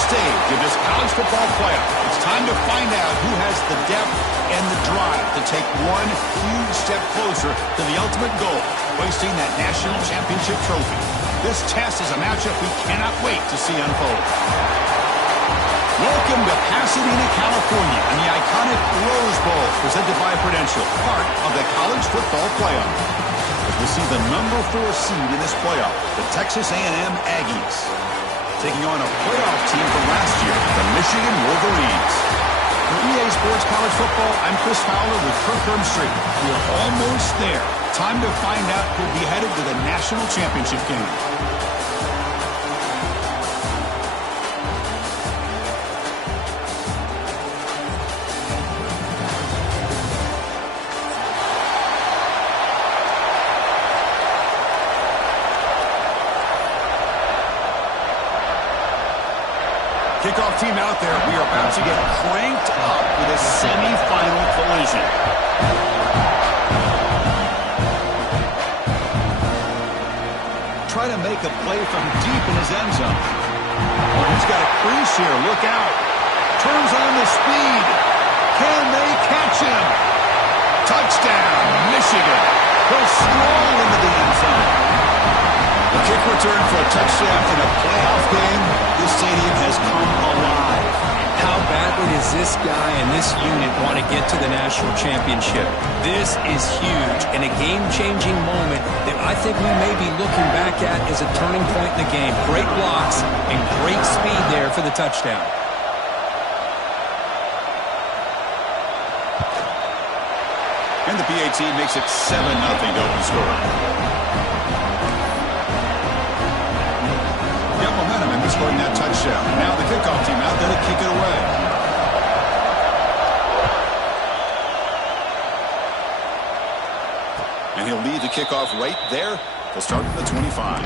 stage of this college football playoff. It's time to find out who has the depth and the drive to take one huge step closer to the ultimate goal, hoisting that national championship trophy. This test is a matchup we cannot wait to see unfold. Welcome to Pasadena, California, and the iconic Rose Bowl, presented by Prudential, part of the college football playoff. As we'll see the number 4 seed in this playoff, the Texas A&M Aggies, taking on a playoff team from last year, the Michigan Wolverines. For EA Sports College Football, I'm Chris Fowler with Kirk Herbstreit. We're almost there. Time to find out who'll be headed to the national championship game. Kickoff team out there. We are about to get cranked up with a semifinal collision. Try to make a play from deep in his end zone. Oh, he's got a crease here. Look out. Turns on the speed. Can they catch him? Touchdown, Michigan. Goes strong into the end zone. The kick return for a touchdown in a playoff game. This stadium has come alive. How badly does this guy and this unit want to get to the national championship? This is huge and a game-changing moment that I think we may be looking back at as a turning point in the game. Great blocks and great speed there for the touchdown. And the PAT makes it 7-0 to open score. Momentum and scoring that touchdown. Now the kickoff team out there to kick it away. And he'll lead the kickoff right there. They'll start at the 25.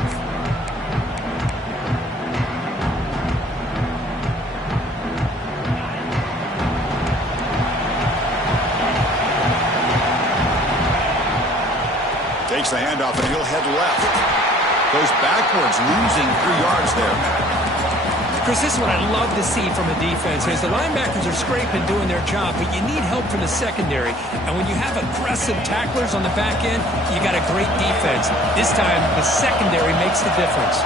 Takes the handoff and he'll head left. Goes backwards, losing 3 yards there. Chris, this is what I love to see from a defense. Is the linebackers are scraping, doing their job, but you need help from the secondary. And when you have aggressive tacklers on the back end, you got a great defense. This time, the secondary makes the difference.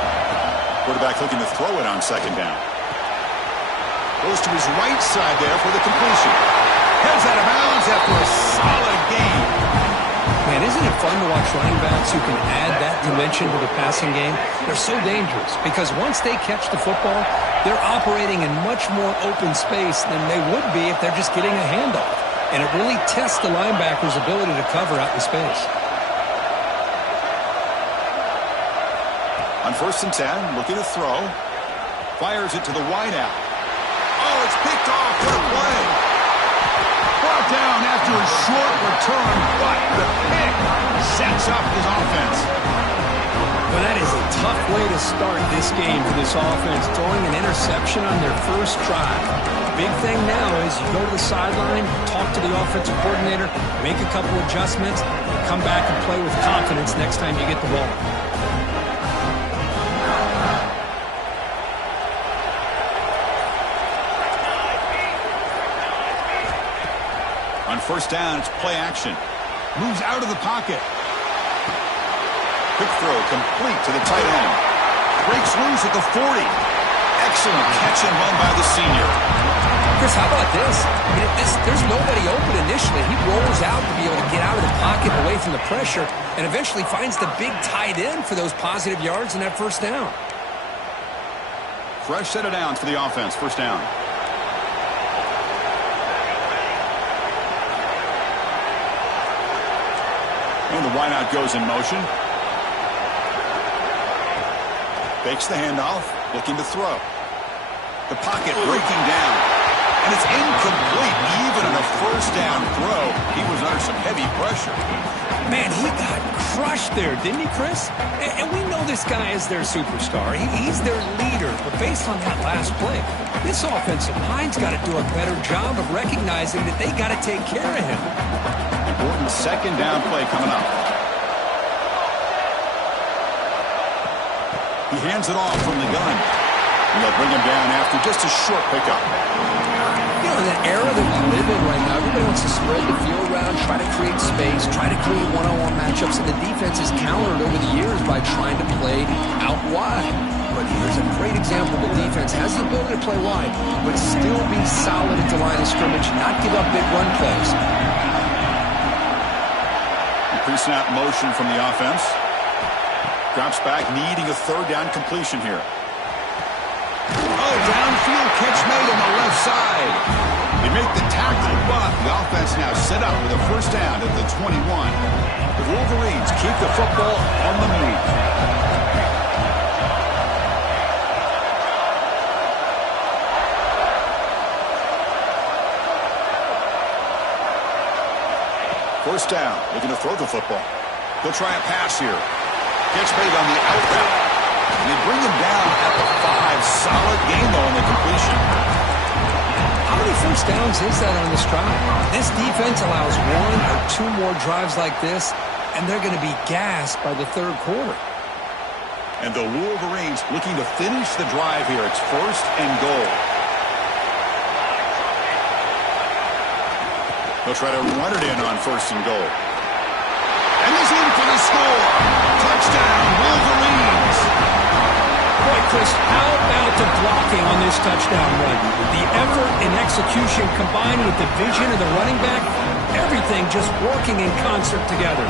Quarterback looking to throw it on second down. Goes to his right side there for the completion. Heads out of bounds after a solid game. Man, isn't it fun to watch running backs who can add that dimension to the passing game? They're so dangerous because once they catch the football, they're operating in much more open space than they would be if they're just getting a handoff. And it really tests the linebacker's ability to cover out in space. On 1st and 10, looking to throw. Fires it to the wideout. Oh, it's picked off. What a play. Brought down after a short return, but the pick sets up his offense. Well, that is a tough way to start this game for this offense, throwing an interception on their first drive. The big thing now is you go to the sideline, talk to the offensive coordinator, make a couple adjustments, and come back and play with confidence next time you get the ball. On 1st down, it's play action. Moves out of the pocket. Quick throw complete to the tight end. Breaks loose at the 40. Excellent catch and run by the senior. Chris, how about this? I mean, there's nobody open initially. He rolls out to be able to get out of the pocket away from the pressure and eventually finds the big tight end for those positive yards in that 1st down. Fresh set of downs for the offense. 1st down. And the wideout goes in motion. Fakes the handoff, looking to throw. The pocket breaking down. And it's incomplete. Even on a 1st down throw, he was under some heavy pressure. Man, he got crushed there, didn't he, Chris? And we know this guy is their superstar. He's their leader. But based on that last play, this offensive line's got to do a better job of recognizing that they got to take care of him. Important 2nd down play coming up. He hands it off from the gun. And they'll bring him down after just a short pickup. You know, in the era that we live in right now, everybody wants to spread the field around, try to create space, try to create one-on-one matchups, and the defense is countered over the years by trying to play out wide. But here's a great example. The defense has the ability to play wide, but still be solid at the line of scrimmage, not give up big run plays. Pre-snap motion from the offense. Drops back, needing a third down completion here. Oh, downfield catch made on the left side. They make the tackle, but the offense now set up with a first down at the 21. The Wolverines keep the football on the move. First down, looking to throw the football. They'll try a pass here. Catch made on the out route. And they bring him down at the 5. Solid gain, though, on the completion. How many first downs is that on this drive? This defense allows 1 or 2 more drives like this, and they're going to be gassed by the third quarter. And the Wolverines looking to finish the drive here. It's first and goal. They'll try to run it in on first and goal. And he's in for the score. Touchdown, Wolverines. Boy, Chris, how about the blocking on this touchdown run? The effort and execution combined with the vision of the running back, everything just working in concert together.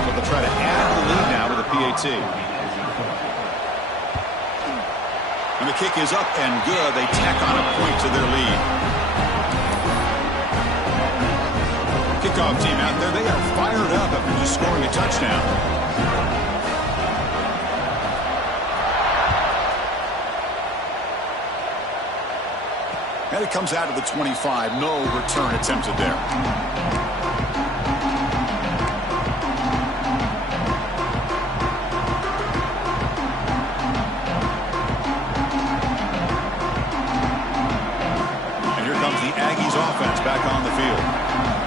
So they'll try to add to the lead now with a PAT. And the kick is up and good. They tack on a point to their lead. Kickoff team out there, they are fired up after just scoring a touchdown. And it comes out of the 25. No return attempted there. Offense back on the field.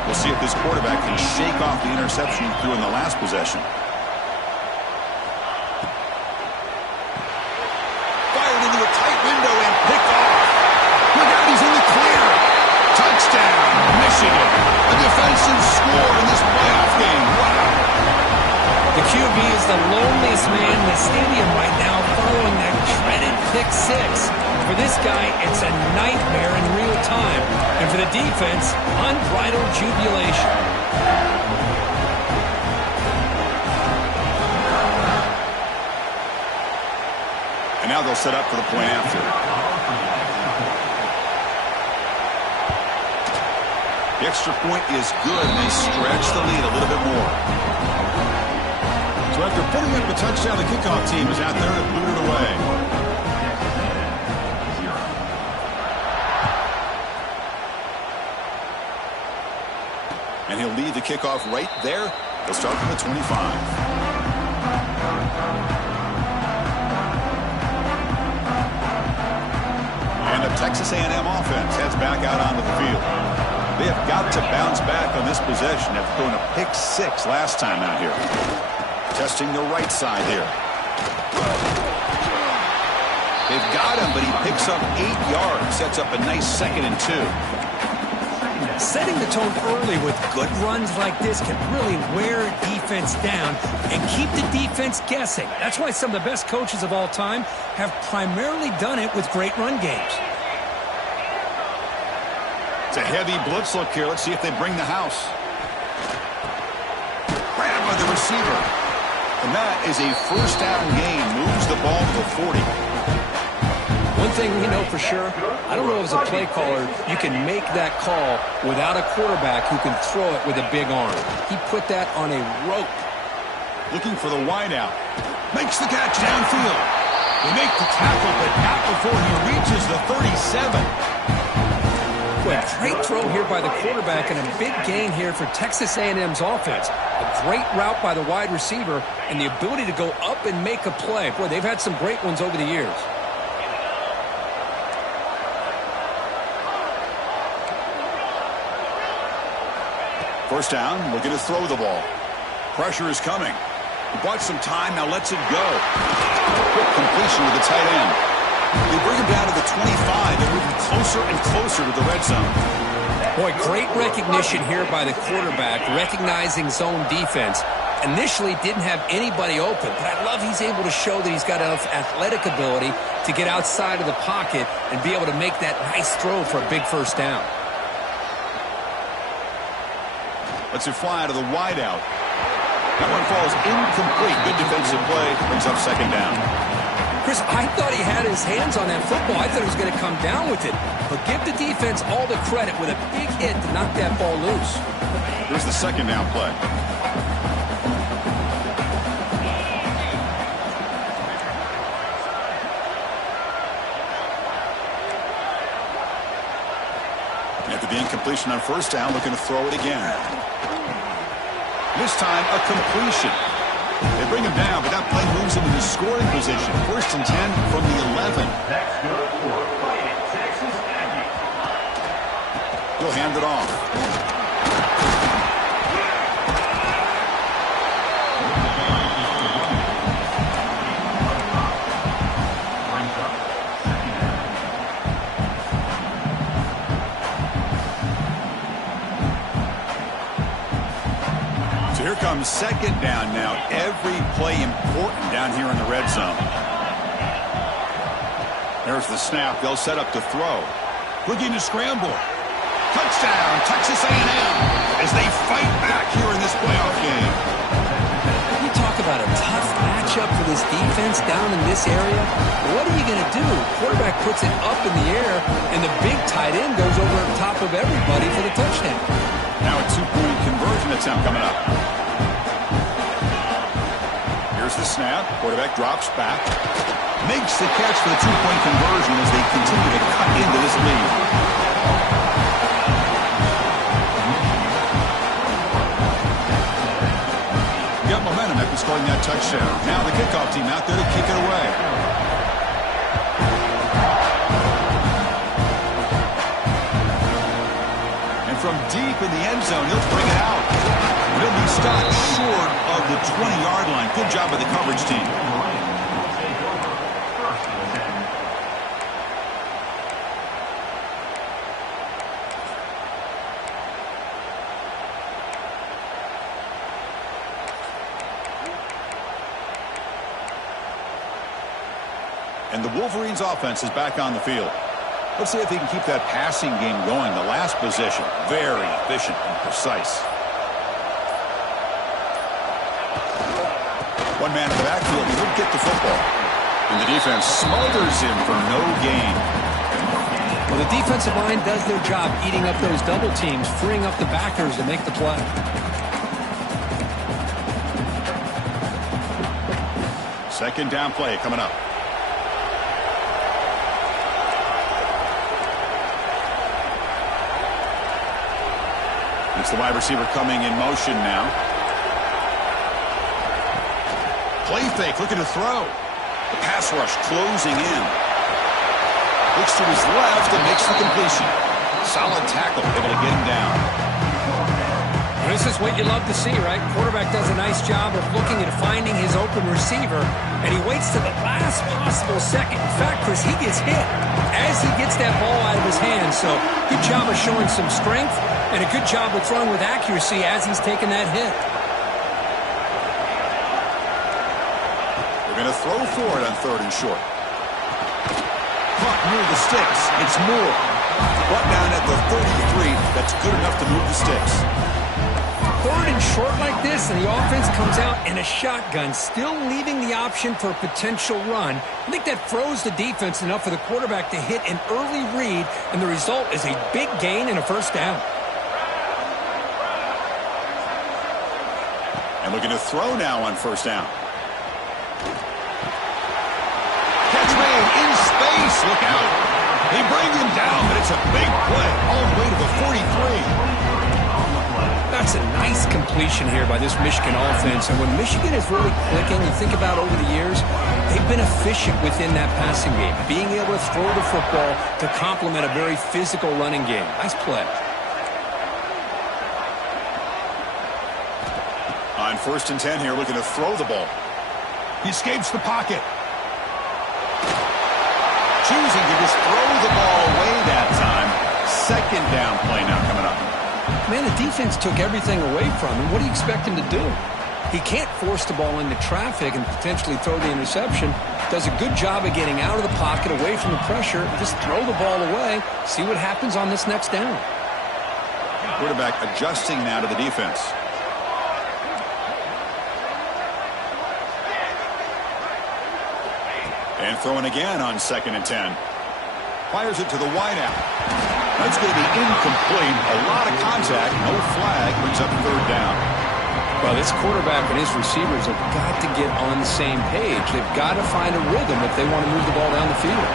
We'll see if this quarterback can shake off the interception threw in the last possession. Fired into a tight window and picked off. Look out, he's in the clear. Touchdown, Michigan. A defensive score in this playoff game. Wow. The QB is the loneliest man in the stadium right now following that dreaded pick 6. For this guy, it's a nightmare in real time. And for the defense, unbridled jubilation. And now they'll set up for the point after. The extra point is good, and they stretch the lead a little bit more. So after putting up a touchdown, the kickoff team is out there to boot it away. And he'll lead the kickoff right there. They'll start from the 25. And the Texas A&M offense heads back out onto the field. They have got to bounce back on this possession after throwing a pick 6 last time out here. Testing the right side here. They've got him, but he picks up 8 yards. Sets up a nice 2nd and 2. Setting the tone early with good runs like this can really wear a defense down and keep the defense guessing. That's why some of the best coaches of all time have primarily done it with great run games. It's a heavy blitz look here. Let's see if they bring the house. Grabbed by the receiver. And that is a first down gain. Moves the ball to the 40. One thing we know for sure, I don't know as a play caller, you can make that call without a quarterback who can throw it with a big arm. He put that on a rope. Looking for the wideout. Makes the catch downfield. They make the tackle, but not before he reaches the 37. Well, great throw here by the quarterback and a big gain here for Texas A&M's offense. A great route by the wide receiver and the ability to go up and make a play. Boy, they've had some great ones over the years. First down, looking to throw the ball. Pressure is coming. He bought some time, now lets it go. Quick completion to the tight end. They bring him down to the 25. They're moving closer and closer to the red zone. Boy, great recognition here by the quarterback, recognizing zone defense. Initially didn't have anybody open, but I love he's able to show that he's got enough athletic ability to get outside of the pocket and be able to make that nice throw for a big first down. Lets it fly out of the wideout. That one falls incomplete. Good defensive play. Brings up second down. Chris, I thought he had his hands on that football. I thought he was going to come down with it. But give the defense all the credit with a big hit to knock that ball loose. Here's the second down play. After the incompletion on first down, looking to throw it again. This time, a completion. They bring him down, but that play moves him into scoring position. 1st and 10 from the 11. He'll hand it off. Here comes second down now. Every play important down here in the red zone. There's the snap. They'll set up to throw. Looking to scramble. Touchdown, Texas A&M, as they fight back here in this playoff game. You talk about a tough matchup for this defense down in this area. What are you going to do? Quarterback puts it up in the air, and the big tight end goes over on top of everybody for the touchdown. Now a two-point conversion attempt coming up. Here's the snap. Quarterback drops back. Makes the catch for the two-point conversion as they continue to cut into this lead. Got momentum after scoring that touchdown. Now the kickoff team out there to kick it away. From deep in the end zone, he'll bring it out. He'll be stopped short of the 20-yard line. Good job by the coverage team. And the Wolverines' offense is back on the field. Let's see if he can keep that passing game going. The last possession, very efficient and precise. One man in the backfield, he would get the football. And the defense smothers him for no gain. Well, the defensive line does their job eating up those double teams, freeing up the backers to make the play. Second down play coming up. It's the wide receiver coming in motion now. Play fake, looking to throw. The pass rush closing in. Looks to his left and makes the completion. Solid tackle, able to get him down. This is what you love to see, right? Quarterback does a nice job of looking at finding his open receiver, and he waits to the last possible second. In fact, Chris, he gets hit as he gets that ball out of his hands. So good job of showing some strength and a good job of throwing with accuracy as he's taking that hit. They're going to throw for it on 3rd and short. Caught near the sticks. It's Moore. Brought down at the 33. That's good enough to move the sticks. 3rd and short like this, and the offense comes out in a shotgun, still leaving the option for a potential run. I think that throws the defense enough for the quarterback to hit an early read, and the result is a big gain and a first down. And looking to throw now on 1st down. Catch made in space. Look out. They bring him down, but it's a big play all the way to the 43. That's a nice completion here by this Michigan offense. And when Michigan is really clicking, you think about over the years, they've been efficient within that passing game, being able to throw the football to complement a very physical running game. Nice play. On First and 10 here, looking to throw the ball. He escapes the pocket. Choosing to just throw the ball away that time. Second down play now coming up. Man, the defense took everything away from him. What do you expect him to do? He can't force the ball into traffic and potentially throw the interception. Does a good job of getting out of the pocket, away from the pressure. Just throw the ball away. See what happens on this next down. Quarterback adjusting now to the defense. And throwing again on 2nd and 10. Fires it to the wideout. That's going to be incomplete. A lot of contact. No flag. Brings up 3rd down. Well, this quarterback and his receivers have got to get on the same page. They've got to find a rhythm if they want to move the ball down the field.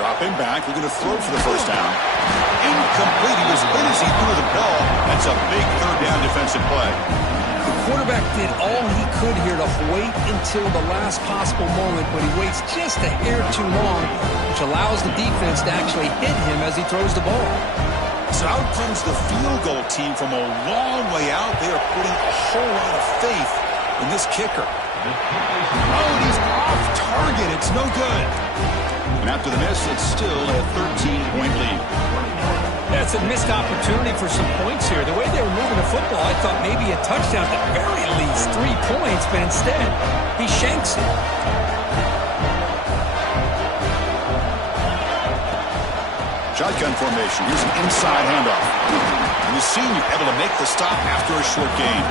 Dropping back, we're going to throw for the 1st down. Incomplete. He was in as he threw the ball. That's a big 3rd down defensive play. The quarterback did all he could here to wait until the last possible moment, but he waits just a hair too long, which allows the defense to actually hit him as he throws the ball. So out comes the field goal team from a long way out. They are putting a whole lot of faith in this kicker. Oh, and he's off target. It's no good. And after the miss, it's still a 13-point lead. That's a missed opportunity for some points here. The way they were moving the football, I thought maybe a touchdown, at the very least 3 points, but instead, he shanks it. Shotgun formation. Here's an inside handoff. And the senior able to make the stop after a short gain.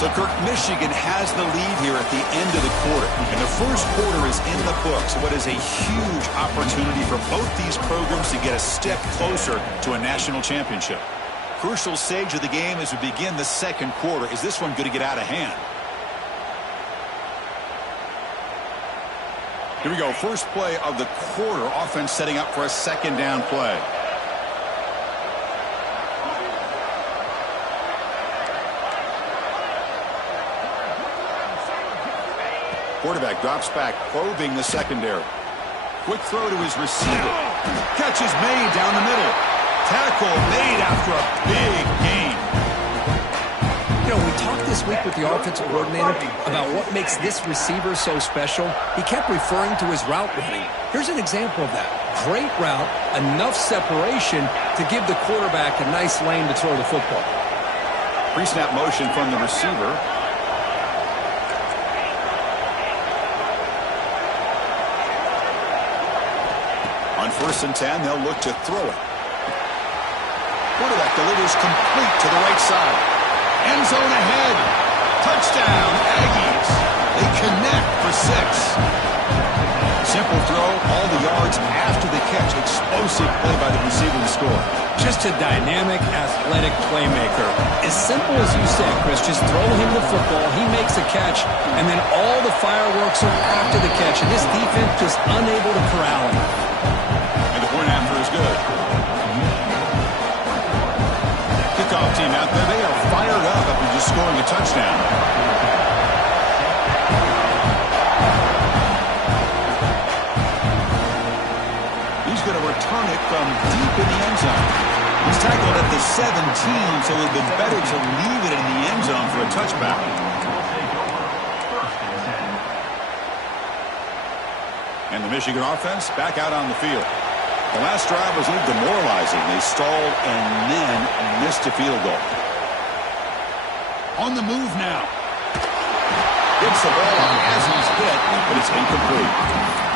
So, Kirk, Michigan has the lead here at the end of the quarter. And the first quarter is in the books. What is a huge opportunity for both these programs to get a step closer to a national championship. Crucial stage of the game as we begin the second quarter. Is this one going to get out of hand? Here we go. First play of the quarter. Offense setting up for a 2nd down play. Quarterback drops back, probing the secondary. Quick throw to his receiver. Catch is made down the middle. Tackle made after a big gain. You know, we talked this week with the offensive coordinator about what makes this receiver so special. He kept referring to his route running. Here's an example of that. Great route, enough separation to give the quarterback a nice lane to throw the football. Pre-snap motion from the receiver. On 1st and 10, they'll look to throw it. Quarterback delivers complete to the right side. End zone ahead. Touchdown, Aggies. They connect for 6. Simple throw, all the yards after the catch. Explosive play by the receiver to score. Just a dynamic, athletic playmaker. As simple as you said, Chris, just throw him the football, he makes a catch, and then all the fireworks are after the catch. And this defense just unable to corral him. And the point after is good. Kickoff team out there, they are fired up after just scoring a touchdown. He's going to return it from deep in the end zone. He's tackled at the 17, so it would have been better to leave it in the end zone for a touchback. And the Michigan offense back out on the field. The last drive was a little demoralizing. They stalled and then missed a field goal. On the move now. Gets the ball on as he's hit, but it's incomplete.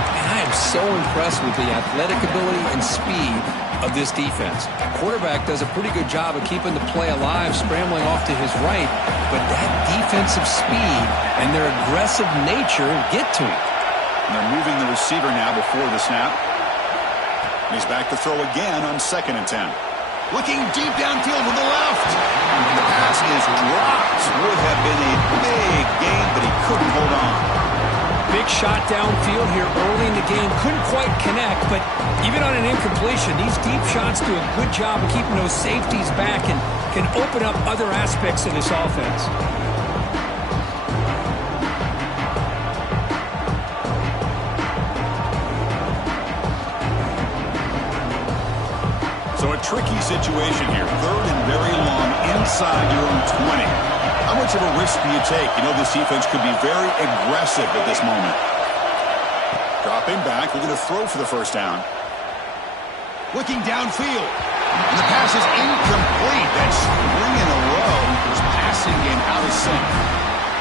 And I am so impressed with the athletic ability and speed of this defense. Quarterback does a pretty good job of keeping the play alive, scrambling off to his right, but that defensive speed and their aggressive nature get to him. And they're moving the receiver now before the snap. He's back to throw again on 2nd and 10. Looking deep downfield to the left. And the pass is dropped. Would have been a big gain, but he couldn't hold on. Big quick shot downfield here early in the game. Couldn't quite connect, but even on an incompletion, these deep shots do a good job of keeping those safeties back and can open up other aspects of this offense. So a tricky situation here. Third and very long inside your own 20. How much of a risk do you take? You know this defense could be very aggressive at this moment. Dropping back, looking to throw for the first down. Looking downfield. And the pass is incomplete. That's 3 in a row. His passing game out of sync.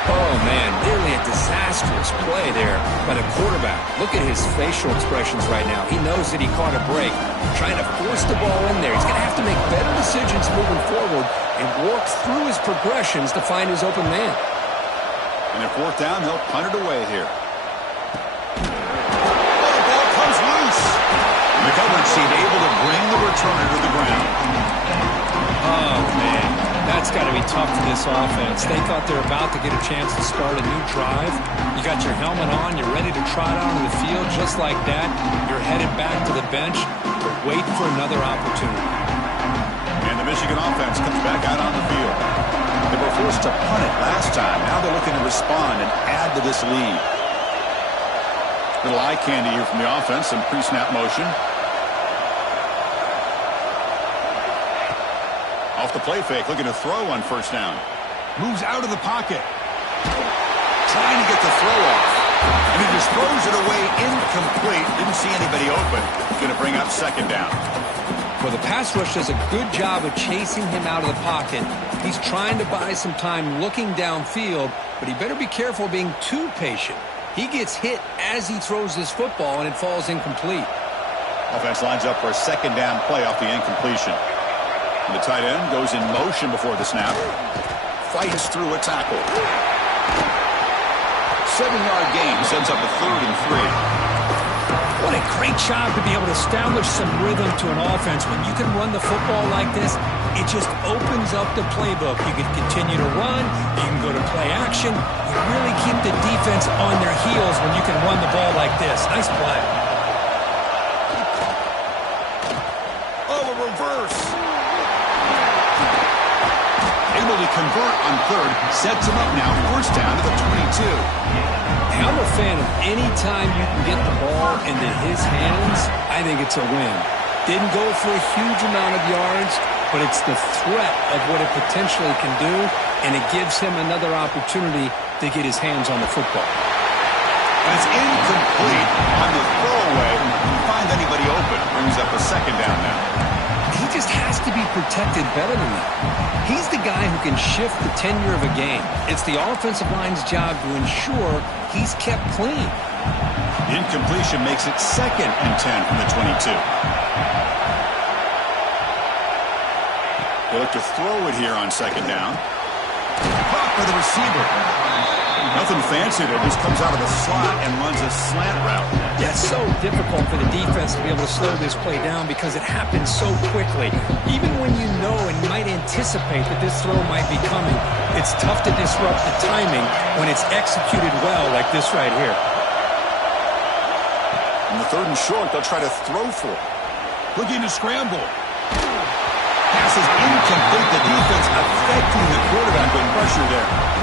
Oh, man, nearly a disastrous play there by the quarterback. Look at his facial expressions right now. He knows that he caught a break, trying to force the ball in there. He's going to have to make better decisions moving forward and work through his progressions to find his open man. And if fourth down, they'll punt it away here. Oh, the ball comes loose. And the coverage team able to bring the returner to the ground. Oh, man. That's got to be tough for this offense. They thought they're about to get a chance to start a new drive. You got your helmet on. You're ready to trot out on the field just like that. You're headed back to the bench to wait for another opportunity. And the Michigan offense comes back out on the field. They were forced to punt it last time. Now they're looking to respond and add to this lead. Little eye candy here from the offense. Some pre-snap motion. Off the play fake, looking to throw on first down. Moves out of the pocket. Trying to get the throw off. And he just throws it away incomplete. Didn't see anybody open. Going to bring up second down. Well, the pass rush does a good job of chasing him out of the pocket. He's trying to buy some time looking downfield, but he better be careful being too patient. He gets hit as he throws this football, and it falls incomplete. Offense lines up for a second down play off the incompletion. And the tight end goes in motion before the snap. Fights through a tackle. 7-yard gain sends up a 3rd and 3. What a great job to be able to establish some rhythm to an offense. When you can run the football like this, it just opens up the playbook. You can continue to run. You can go to play action. You really keep the defense on their heels when you can run the ball like this. Nice play. Oh, a reverse. Able to convert on 3rd. Sets him up now. First down to the 22. Hey, I'm a fan of any time you can get the ball into his hands, I think it's a win. Didn't go for a huge amount of yards, but it's the threat of what it potentially can do, and it gives him another opportunity to get his hands on the football. And it's incomplete on the throwaway. Can't find anybody open. Brings up a second down now. He just has to be protected better than that. He's the guy who can shift the tenure of a game. It's the offensive line's job to ensure he's kept clean. The incompletion makes it 2nd and 10 from the 22. They look to throw it here on second down. Caught by the receiver. Nothing fancy there. Just comes out of the slot and runs a slant route. Yeah, it's so difficult for the defense to be able to slow this play down because it happens so quickly. Even when you know and you might anticipate that this throw might be coming, it's tough to disrupt the timing when it's executed well like this right here. In the 3rd and short, they'll try to throw for it. Looking to scramble. Pass is incomplete. The defense affecting the quarterback with pressure there.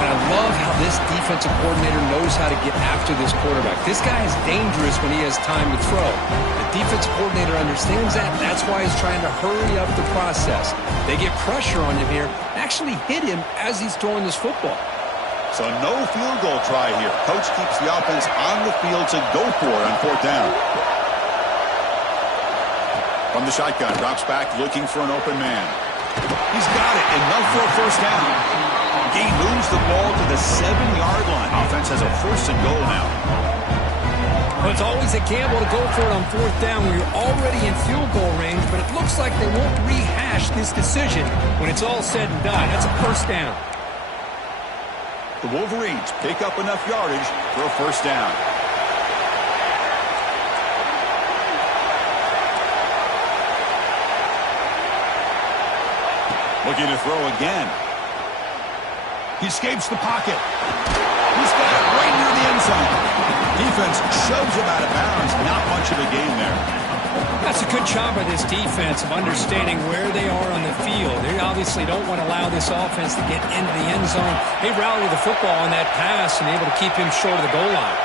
And I love how this defensive coordinator knows how to get after this quarterback. This guy is dangerous when he has time to throw. The defensive coordinator understands that. That's why he's trying to hurry up the process. They get pressure on him here, actually hit him as he's throwing this football. So no field goal try here. Coach keeps the offense on the field to go for it on 4th down. From the shotgun, drops back looking for an open man. He's got it, enough for a first down. He moves the ball to the 7-yard line. Offense has a 1st and goal now. Well, it's always a gamble to go for it on 4th down when you're already in field goal range, but it looks like they won't rehash this decision when it's all said and done. That's a first down. The Wolverines pick up enough yardage for a first down. Looking to throw again. He escapes the pocket. He's got it right near the end zone. Defense shoves him out of bounds. Not much of a gain there. That's a good job by this defense of understanding where they are on the field. They obviously don't want to allow this offense to get into the end zone. They rallied the football on that pass and able to keep him short of the goal line.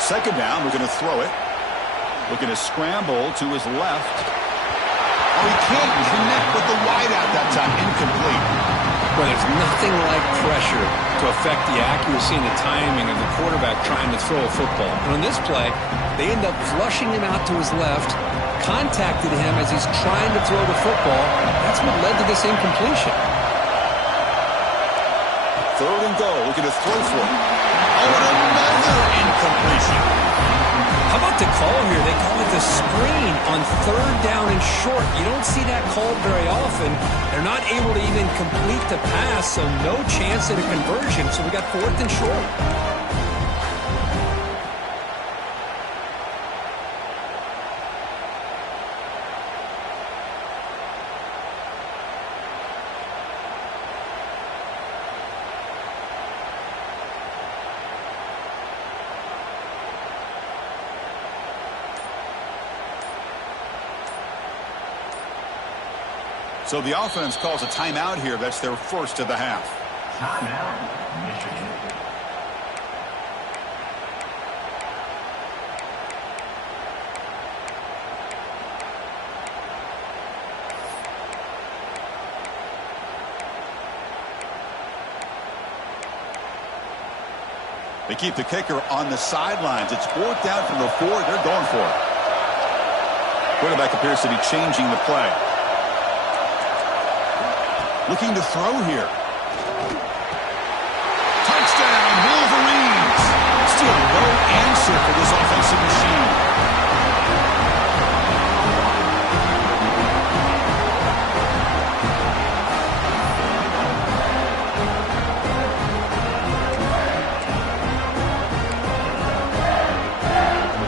Second down, we're going to throw it. Looking to scramble to his left. Oh, he can't connect with the wideout that time. Incomplete. Well, there's nothing like pressure to affect the accuracy and the timing of the quarterback trying to throw a football. And on this play, they end up flushing him out to his left, contacted him as he's trying to throw the football. That's what led to this incompletion. Third and goal. Looking to throw for it. Oh, and another incompletion. How about the call here? They call it the screen on third down and short. You don't see that called very often. They're not able to even complete the pass, so no chance at a conversion. So we got fourth and short. So the offense calls a timeout here. That's their first of the half. Timeout, Michigan. They keep the kicker on the sidelines. It's fourth down from the 4. They're going for it. Quarterback appears to be changing the play. Looking to throw here. Touchdown, Wolverines. Still no answer for this offensive machine.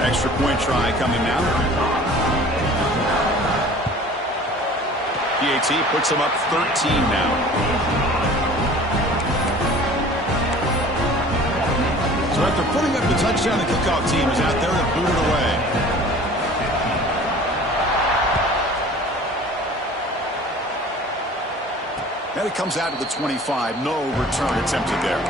Extra point try coming now. PAT puts him up 13 now. So after putting up the touchdown, the kickoff team is out there to boot it away. And it comes out to the 25. No return attempted there.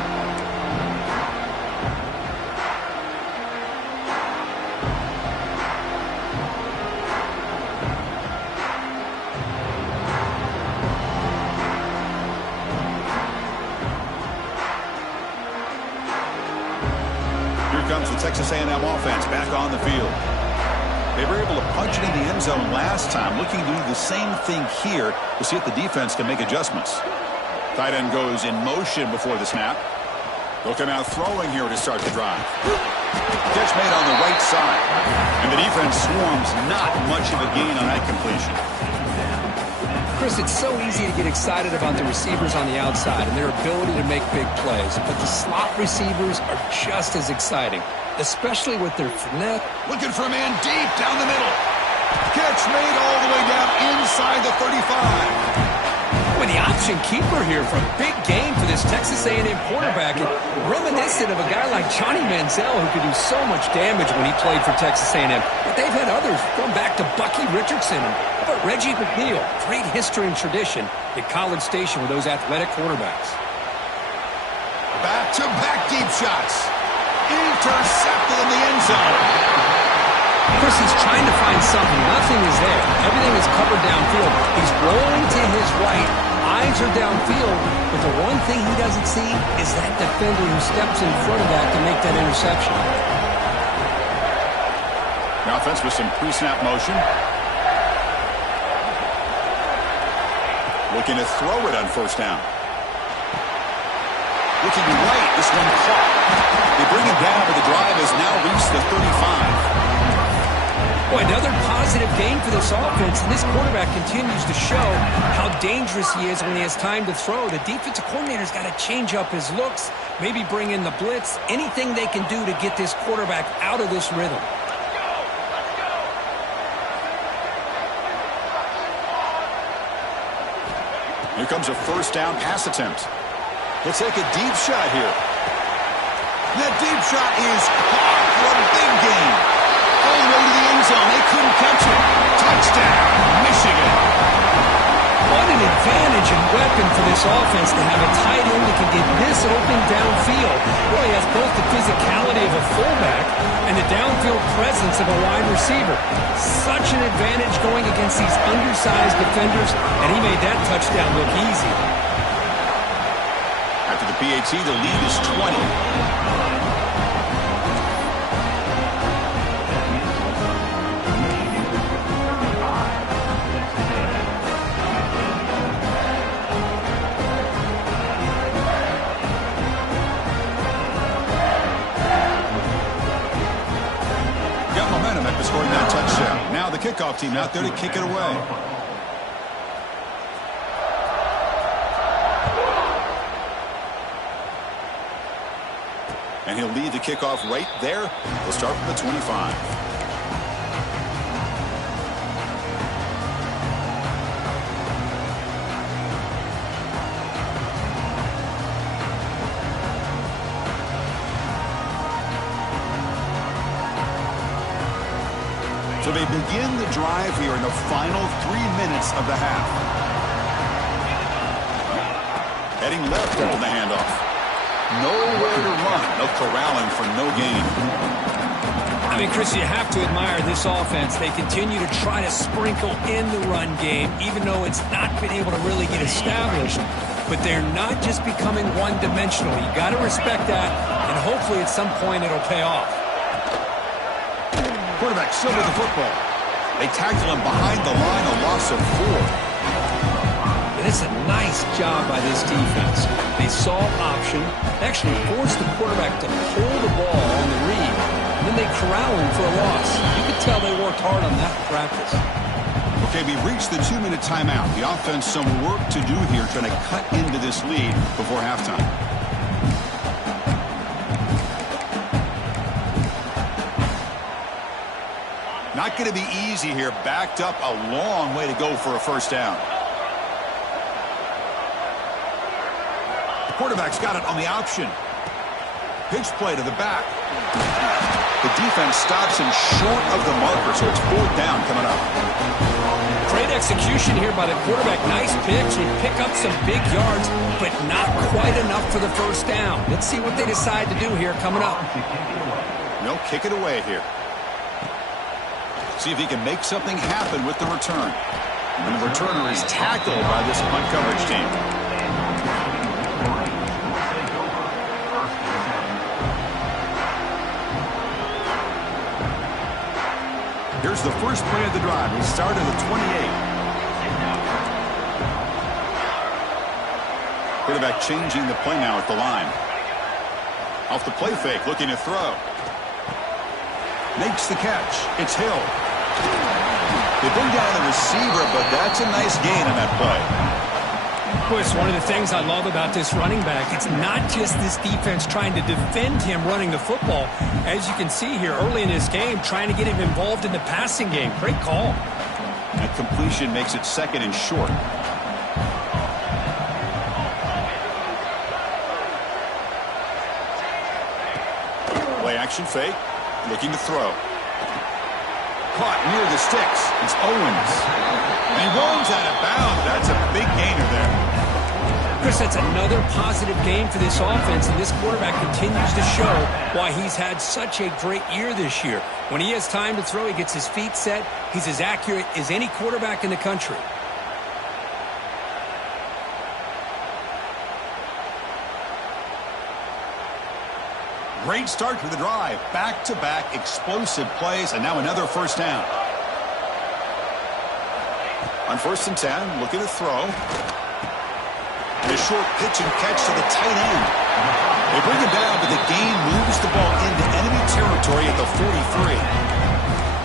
Comes the Texas A&M offense back on the field. They were able to punch it in the end zone last time, looking to do the same thing here to see if the defense can make adjustments. Tight end goes in motion before the snap. They'll come out throwing here to start the drive. Catch made on the right side. And the defense swarms, not much of a gain on that completion. Chris, it's so easy to get excited about the receivers on the outside and their ability to make big plays, but the slot receivers are just as exciting, especially with their finesse. Looking for a man deep down the middle. Catch made all the way down inside the 35. With the option keeper here for a big game for this Texas A&M quarterback, and reminiscent of a guy like Johnny Manziel who could do so much damage when he played for Texas A&M. But they've had others going back to Bucky Richardson and Reggie McNeil. Great history and tradition at College Station with those athletic quarterbacks. Back-to-back deep shots. Intercepted in the end zone. Chris, he's trying to find something. Nothing is there. Everything is covered downfield. He's rolling to his right. Eyes are downfield. But the one thing he doesn't see is that defender who steps in front of that to make that interception. Now offense with some pre-snap motion. Looking to throw it on first down. Looking right. This one caught. They bring him down, but the drive has now reached the 35. Boy, another positive game for this offense, and this quarterback continues to show how dangerous he is when he has time to throw. The defensive coordinator's got to change up his looks, maybe bring in the blitz, anything they can do to get this quarterback out of this rhythm. Here comes a first down pass attempt. Let's take a deep shot here. That deep shot is caught for a big gain. All the way to the end zone. They couldn't catch it. Touchdown, Michigan. What an advantage and weapon for this offense to have a tight end that can get this open downfield. Really has both the physicality of a fullback and the downfield presence of a wide receiver. Such an advantage going against these undersized defenders, and he made that touchdown look easy. After the PAT, the lead is 20. Scoring that touchdown. Now the kickoff team out there to kick it away. And he'll lead the kickoff right there. We'll start from the 25. So they begin the drive here in the final 3 minutes of the half. Heading left after the handoff. Nowhere to run. No corralling for no gain. I mean, Chris, you have to admire this offense. They continue to try to sprinkle in the run game, even though it's not been able to really get established. But they're not just becoming one-dimensional. You got to respect that, and hopefully at some point it'll pay off. Quarterback still with the football. They tackle him behind the line, a loss of 4. And it's a nice job by this defense. They saw option, actually forced the quarterback to pull the ball on the read, and then they corral him for a loss. You could tell they worked hard on that in practice. Okay, we've reached the 2-minute timeout. The offense some work to do here, trying to cut into this lead before halftime. Not going to be easy here. Backed up a long way to go for a first down. The quarterback's got it on the option. Pitch play to the back. The defense stops him short of the marker, so it's 4th down coming up. Great execution here by the quarterback. Nice pitch. He pick up some big yards, but not quite enough for the first down. Let's see what they decide to do here coming up. They'll kick it away here. See if he can make something happen with the return. And the returner is tackled by this punt coverage team. Here's the first play of the drive. We start at the 28. Quarterback changing the play now at the line. Off the play fake, looking to throw. Makes the catch. It's Hill. They bring down the receiver, but that's a nice gain on that play. Chris, one of the things I love about this running back, it's not just this defense trying to defend him running the football. As you can see here early in this game, trying to get him involved in the passing game. Great call. That completion makes it 2nd and short. Play action fake. Looking to throw. Caught near the sticks. It's Owens. And he runs out of bounds. That's a big gainer there. Chris, that's another positive game for this offense, and this quarterback continues to show why he's had such a great year this year. When he has time to throw, he gets his feet set. He's as accurate as any quarterback in the country. Great start to the drive. Back-to-back explosive plays, and now another first down. On 1st and 10, looking to throw. And a short pitch and catch to the tight end. They bring him down, but the gain moves the ball into enemy territory at the 43.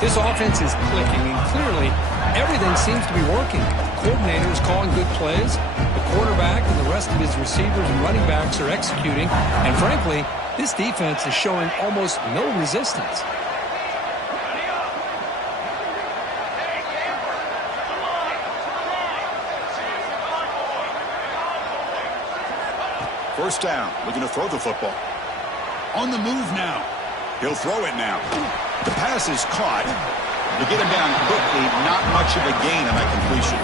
This offense is clicking, and clearly everything seems to be working. The coordinator is calling good plays. The quarterback and the rest of his receivers and running backs are executing. And frankly, this defense is showing almost no resistance. First down, looking to throw the football. On the move now. He'll throw it now. The pass is caught. To get him down quickly, not much of a gain on that completion.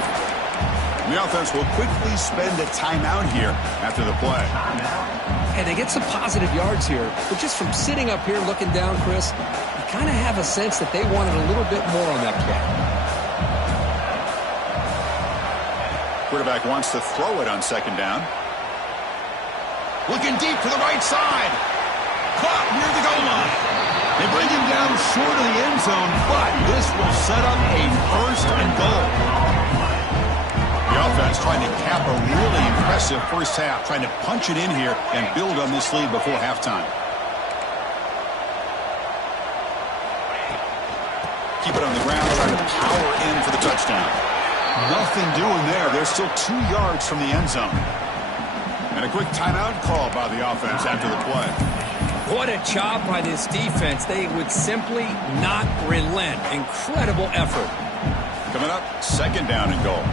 The offense will quickly spend a timeout here after the play. Hey, they get some positive yards here, but just from sitting up here looking down, Chris, you kind of have a sense that they wanted a little bit more on that play. Quarterback wants to throw it on second down. Looking deep to the right side. Caught near the goal line. They bring him down short of the end zone, but this will set up a first and goal. The offense trying to cap a really impressive first half, trying to punch it in here and build on this lead before halftime. Keep it on the ground, trying to power in for the touchdown. Nothing doing there. They're still 2 yards from the end zone. And a quick timeout call by the offense after the play. What a job by this defense. They would simply not relent. Incredible effort. Coming up, second down and goal.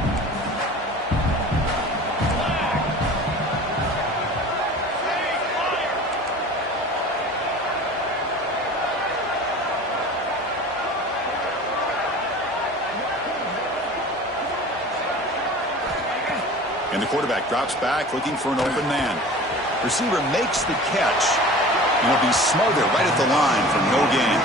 And the quarterback drops back, looking for an open man. Receiver makes the catch. And he'll be smothered right at the line for no gain.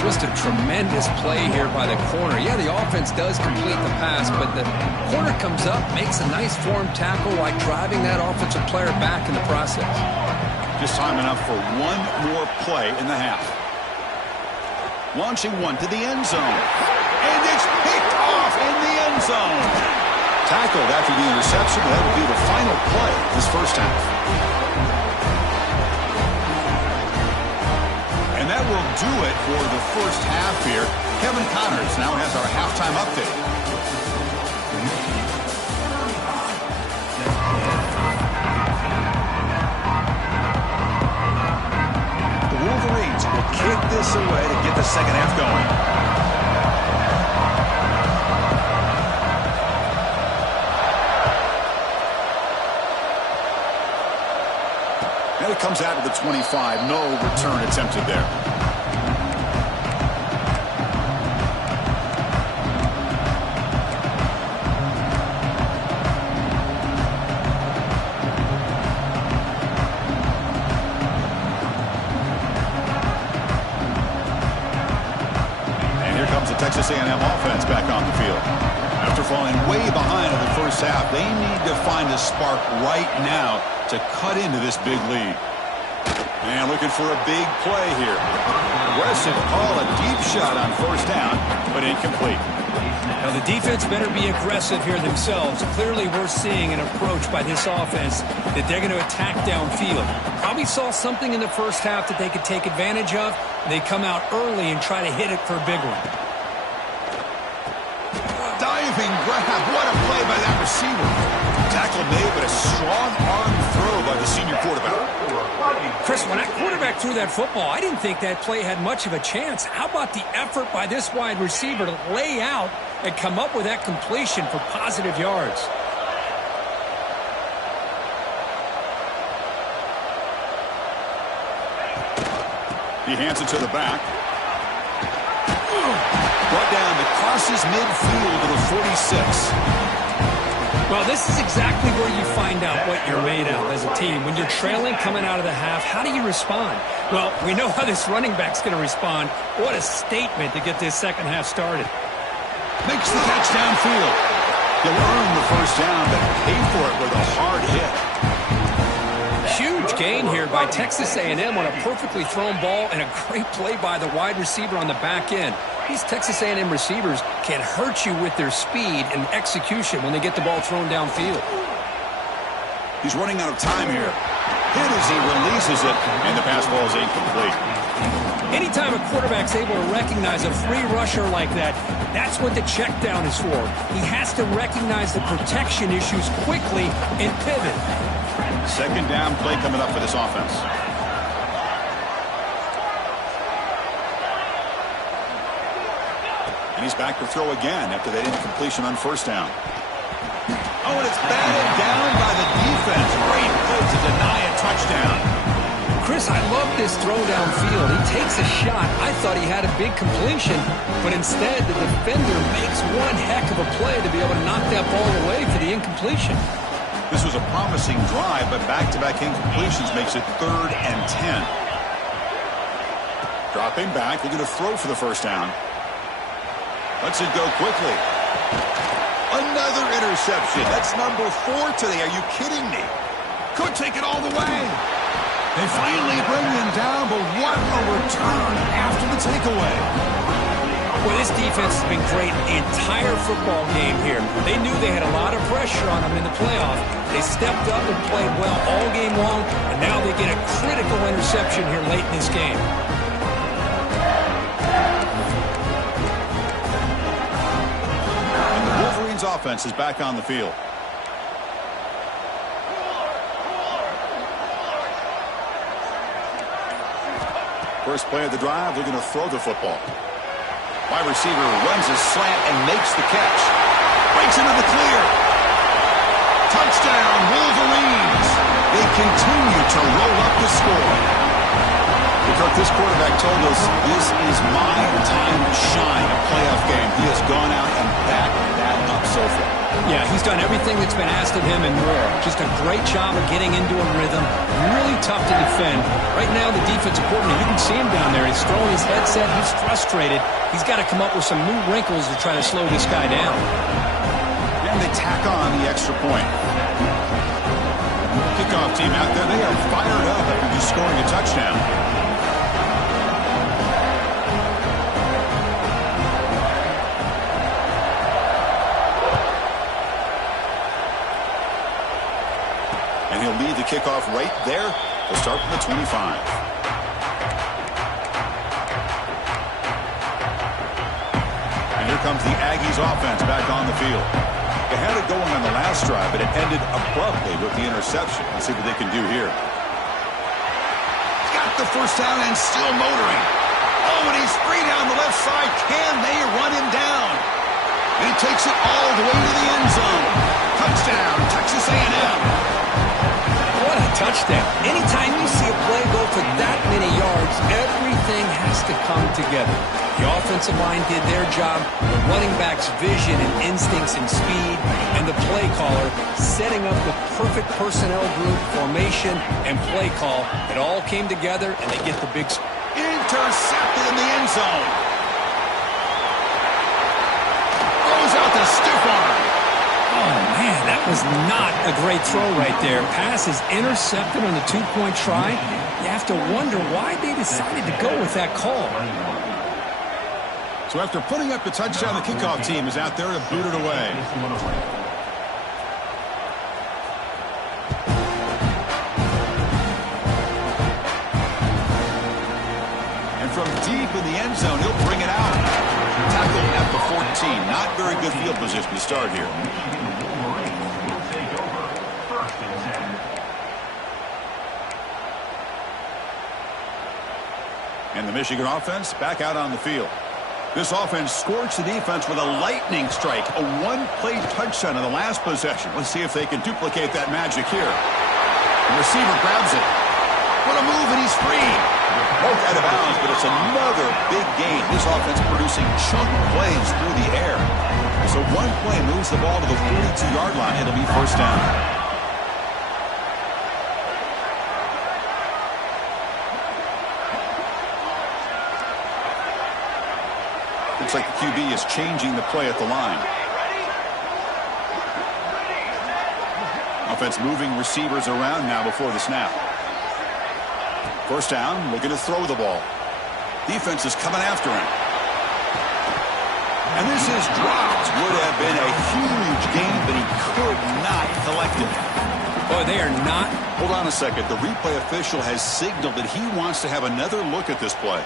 Just a tremendous play here by the corner. Yeah, the offense does complete the pass, but the corner comes up, makes a nice form tackle, like driving that offensive player back in the process. Just time enough for one more play in the half. Launching one to the end zone. And it's picked off in the end zone. Tackled after the interception. That will be the final play this first half. And that will do it for the first half here. Kevin Connors now has our halftime update. The Wolverines will kick this away to get the second half going. And it comes out to the 25. No return attempted there. And here comes the Texas A&M offense back on the field. After falling way behind in the first half, they need to find a spark right now to cut into this big lead. And looking for a big play here. Aggressive call, a deep shot on first down, but incomplete. Now the defense better be aggressive here themselves. Clearly we're seeing an approach by this offense that they're going to attack downfield. Probably saw something in the first half that they could take advantage of. They come out early and try to hit it for a big one. Diving grab. What a play by that receiver. Tackle made, but a strong arm throw by the senior quarterback. Chris, when that quarterback threw that football, I didn't think that play had much of a chance. How about the effort by this wide receiver to lay out and come up with that completion for positive yards? He hands it to the back. Brought down to crosses midfield to the 46. Well, this is exactly where you find out what you're made of as a team. When you're trailing coming out of the half, how do you respond? Well, we know how this running back's going to respond. What a statement to get this second half started. Makes the catch downfield. He'll earn the first down, but pay for it with a hard hit. Huge gain here by Texas A&M on a perfectly thrown ball and a great play by the wide receiver on the back end. These Texas A&M receivers can hurt you with their speed and execution when they get the ball thrown downfield. He's running out of time here. Hit as he releases it, and the pass ball is incomplete. Anytime a quarterback's able to recognize a free rusher like that, that's what the check down is for. He has to recognize the protection issues quickly and pivot. Second down play coming up for this offense. And he's back to throw again after that incompletion on first down. Oh, and it's batted down by the defense. Great play to deny a touchdown. Chris, I love this throw downfield. He takes a shot. I thought he had a big completion, but instead the defender makes one heck of a play to be able to knock that ball away for the incompletion. This was a promising drive, but back-to-back incompletions makes it 3rd and 10. Dropping back, looking to throw for the first down. Lets it go quickly. Another interception. That's number 4 today. Are you kidding me? Could take it all the way. They finally bring him down, but what a return after the takeaway. Well, this defense has been great the entire football game here. They knew they had a lot of pressure on them in the playoff. They stepped up and played well all game long, and now they get a critical interception here late in this game. And the Wolverines' offense is back on the field. First play of the drive, looking to throw the football. Wide receiver runs a slant and makes the catch. Breaks into the clear. Touchdown, Wolverines. They continue to roll up the score. Because this quarterback told us this is my time to shine, a playoff game. He has gone out and backed that up so far. Yeah, he's done everything that's been asked of him and more. Just a great job of getting into a rhythm. Really tough to defend. Right now, the defensive coordinator, you can see him down there. He's throwing his headset. He's frustrated. He's got to come up with some new wrinkles to try to slow this guy down. And they tack on the extra point. Kickoff team out there, they are fired up after just scoring a touchdown. And he'll lead the kickoff right there. They'll start from the 25. And here comes the Aggies offense back on the field. They had it going on the last drive, but it ended abruptly with the interception. Let's see what they can do here. Got the first down and still motoring. Oh, and he's free down the left side. Can they run him down? And he takes it all the way to the end zone. Touchdown, Texas A&M. What a touchdown. Anytime you see a play go for that many yards, everything has to come together. The offensive line did their job, the running back's vision and instincts and speed, and the play caller setting up the perfect personnel group, formation, and play call. It all came together, and they get the big... Intercepted in the end zone. Throws out the stiff arm. Oh, man, that was not a great throw right there. Pass is intercepted on the two-point try. You have to wonder why they decided to go with that call. So after putting up the touchdown, the kickoff team is out there to boot it away. And from deep in the end zone, he'll bring it out. Tackled at the 14. Not very good field position to start here. And the Michigan offense back out on the field. This offense scorched the defense with a lightning strike. A one-play touchdown in the last possession. Let's see if they can duplicate that magic here. The receiver grabs it. What a move, and he's free. Broke out of bounds, but it's another big gain. This offense producing chunk plays through the air. So one play moves the ball to the 42-yard line. It'll be first down. Looks like the QB is changing the play at the line. Offense moving receivers around now before the snap. First down, looking to throw the ball. Defense is coming after him. And this is dropped. Would have been a huge gain, but he could not collect it. Boy, they are not. Hold on a second. The replay official has signaled that he wants to have another look at this play.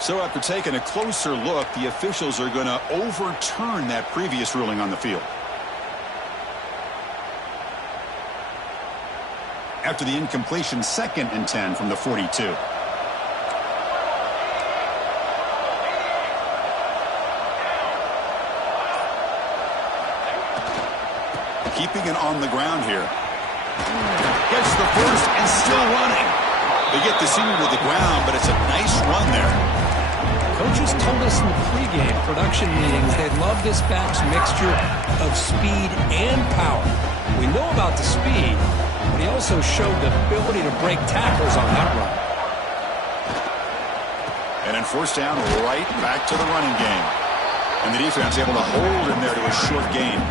So after taking a closer look, the officials are going to overturn that previous ruling on the field. After the incompletion, 2nd and 10 from the 42. keeping it on the ground here. Gets the first and still running. They get the senior to the ground, but it's a nice run there. Coaches told us in the pregame production meetings they love this back's mixture of speed and power. We know about the speed, but he also showed the ability to break tackles on that run. And then first down, right back to the running game. And the defense able to hold him there to a short gain.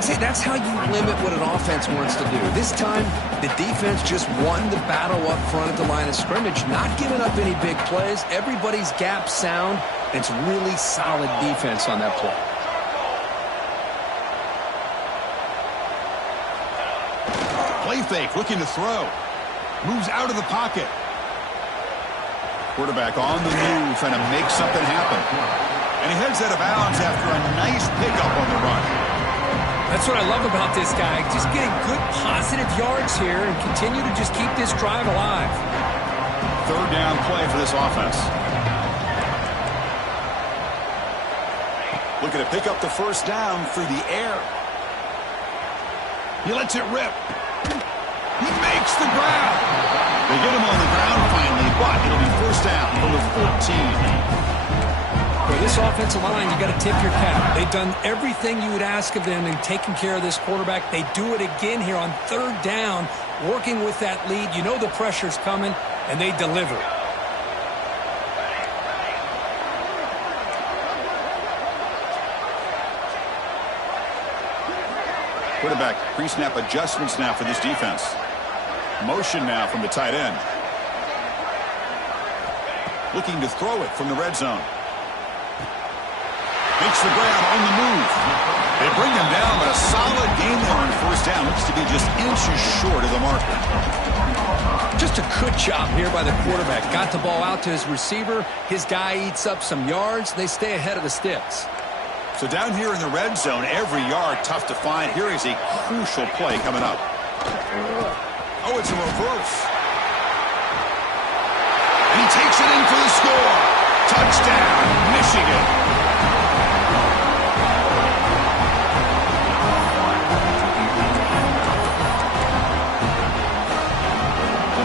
See, that's how you limit what an offense wants to do. This time, the defense just won the battle up front at the line of scrimmage, not giving up any big plays. Everybody's gap sound, and it's really solid defense on that play. Play fake, looking to throw. Moves out of the pocket. Quarterback on the move, trying to make something happen. And he heads out of bounds after a nice pickup on the run. That's what I love about this guy. Just getting good positive yards here and continue to just keep this drive alive. Third down play for this offense. Looking to pick up the first down through the air. He lets it rip. He makes the grab. They get him on the ground finally, but it'll be first down from the 14. For this offensive line, you got to tip your cap. They've done everything you would ask of them in taking care of this quarterback. They do it again here on third down, working with that lead. You know the pressure's coming, and they deliver. Quarterback pre-snap adjustments now for this defense. Motion now from the tight end. Looking to throw it from the red zone. Makes the grab on the move. They bring him down, but a solid gain there on first down. Looks to be just inches short of the marker. Just a good job here by the quarterback. Got the ball out to his receiver. His guy eats up some yards. They stay ahead of the sticks. So down here in the red zone, every yard tough to find. Here is a crucial play coming up. Oh, it's a reverse. And he takes it in for the score. Touchdown, Michigan.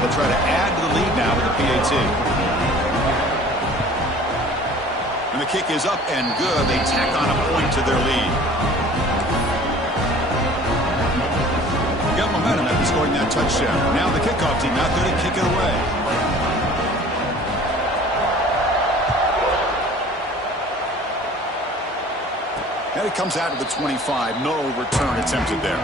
They'll try to add to the lead now with the PAT. And the kick is up and good. They tack on a point to their lead. Got momentum after scoring that touchdown. Now the kickoff team out there to kick it away. And it comes out to the 25. No return attempted there.